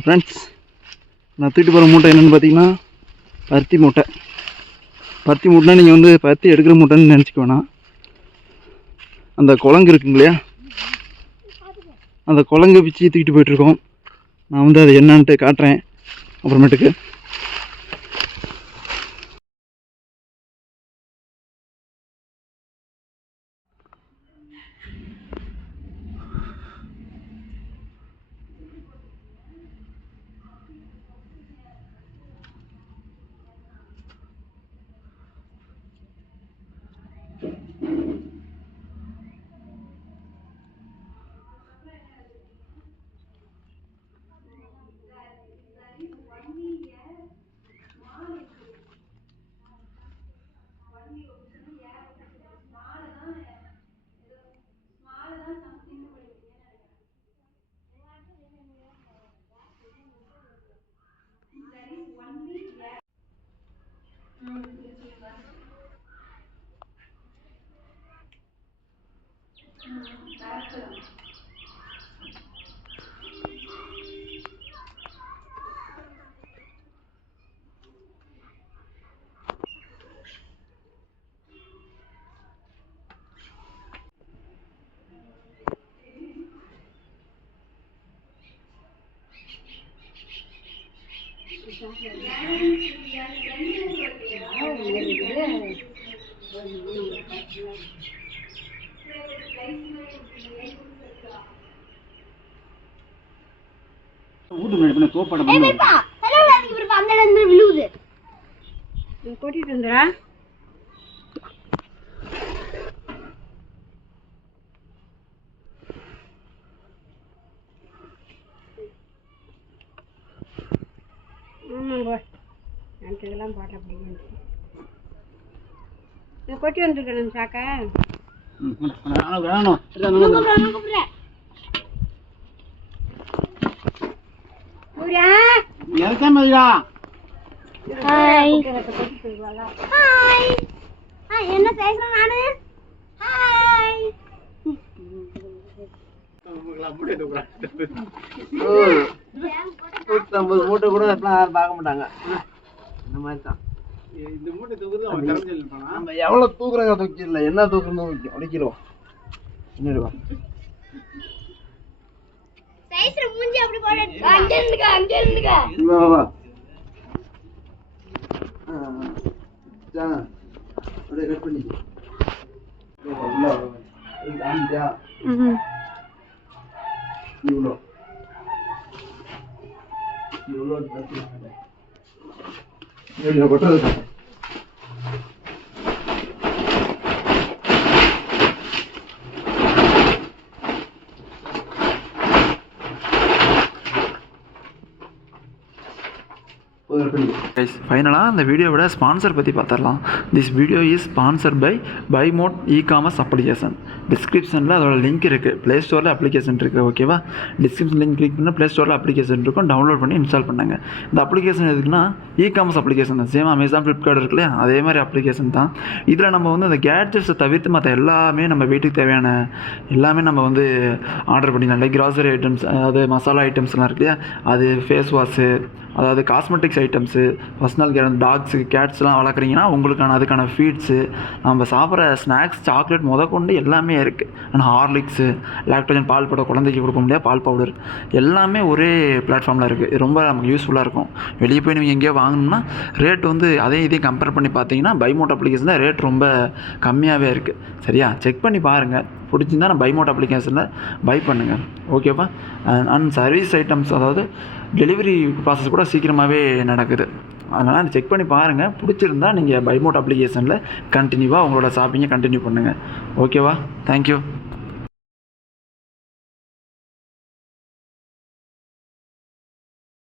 Friends, நான் தூக்கிட்டு போகிற மூட்டை என்னென்னு பார்த்தீங்கன்னா பருத்தி மூட்டை. பருத்தி மூட்டைனா நீங்கள் வந்து பருத்தி எடுக்கிற மூட்டைன்னு நினச்சிக்க வேணாம். அந்த குழங்கு இருக்குங்க இல்லையா, அந்த குழங்கு பிச்சு தூக்கிட்டு போயிட்டுருக்கோம். நான் வந்து அது என்னான்ட்டு காட்டுறேன் அப்புறமேட்டுக்கு. கொட்டிட்டு வந்துடா. எனக்கு இதெல்லாம் போட்ட பிடிக்கும். கொட்டி வந்துருக்கேன் சாக்க. என்ன பேசுறேன் நானு? மூட்டை கூட பார்க்க மாட்டாங்க. இந்த மாதிரி தான் இந்த மூட்டை தூக்குறது. நம்ம எவ்வளவு தூக்குறோங்க தூக்கிடல, என்ன தூக்குறது முக்கியம். அடிக்கிறோம் என்ன ரூபா அப்படியே கட் பண்ணி இவ்வளோ இவ்வளோ கொட்டுறது. ஃபைனலாக அந்த வீடியோவோட ஸ்பான்சர் பற்றி பார்த்துடலாம். This video is sponsor by பைமோட் இ-காமர்ஸ் அப்ளிகேஷன். டிஸ்கிரிப்ஷனில் அதோட லிங்க் இருக்குது. ப்ளே ஸ்டோரில் அப்ளிகேஷன் இருக்குது. ஓகேவா, டிஸ்கிரிப்ஷன் லிங்க் கிளிக் பண்ணால் ப்ளே ஸ்டோரில் அப்ளிகேஷன் இருக்கும். டவுன்லோட் பண்ணி இன்ஸ்டால் பண்ணாங்க. இந்த அப்ளிகேஷன் எதுக்குன்னா இ-காமர்ஸ் அப்ளிகேஷன் தான். சேம் அமேசான், ஃப்ளிப்கார்ட் இருக்கு இல்லையா, அதே மாதிரி அப்ளிகேஷன் தான். இதில் நம்ம வந்து அந்த கேட்ஜெட்ஸை தவிர்த்து மற்ற எல்லாமே நம்ம வீட்டுக்கு தேவையான எல்லாமே நம்ம வந்து ஆர்டர் பண்ணிக்கலாம். லைக் கிராசரி ஐட்டம்ஸ், அதாவது மசாலா ஐட்டம்ஸ்லாம் இருக்கு இல்லையா, அது ஃபேஸ் வாஷு, அதாவது cosmetics items, personal care, dogs கேட்ஸ்லாம் வளர்க்குறீங்கன்னா உங்களுக்கான அதுக்கான ஃபீட்ஸு, நம்ம சாப்பிட்ற ஸ்நாக்ஸ், சாக்லேட் முதற்கொண்டு எல்லாமே இருக்குது. ஆனால் ஹார்லிக்ஸு, லாக்டோஜன் பால் பவுடர், குழந்தைக்கு கொடுக்க முடியாது பால் பவுடர், எல்லாமே ஒரே பிளாட்ஃபார்மில் இருக்குது. இது ரொம்ப நமக்கு யூஸ்ஃபுல்லாக இருக்கும். வெளியே போய் நீங்கள் எங்கேயோ வாங்கணும்னா ரேட் வந்து இதையும் கம்பேர் பண்ணி பார்த்தீங்கன்னா பைமோட் அப்ளிகேஷனில் ரேட் ரொம்ப கம்மியாகவே இருக்குது. சரியா, செக் பண்ணி பாருங்கள். பிடிச்சிருந்தா நான் பைமோட் அப்ளிகேஷனில் பை பண்ணுங்கள். ஓகேவா. அண்ட் சர்வீஸ் ஐட்டம்ஸ், அதாவது டெலிவரி ப்ராசஸ் கூட சீக்கிரமாகவே நடக்குது. அதனால் அதை செக் பண்ணி பாருங்கள். பிடிச்சிருந்தா நீங்கள் பைமோட் அப்ளிகேஷனில் கண்டினியூவாக உங்களோட ஷாப்பிங்கை கண்டினியூ பண்ணுங்கள். ஓகேவா, தேங்க்யூ.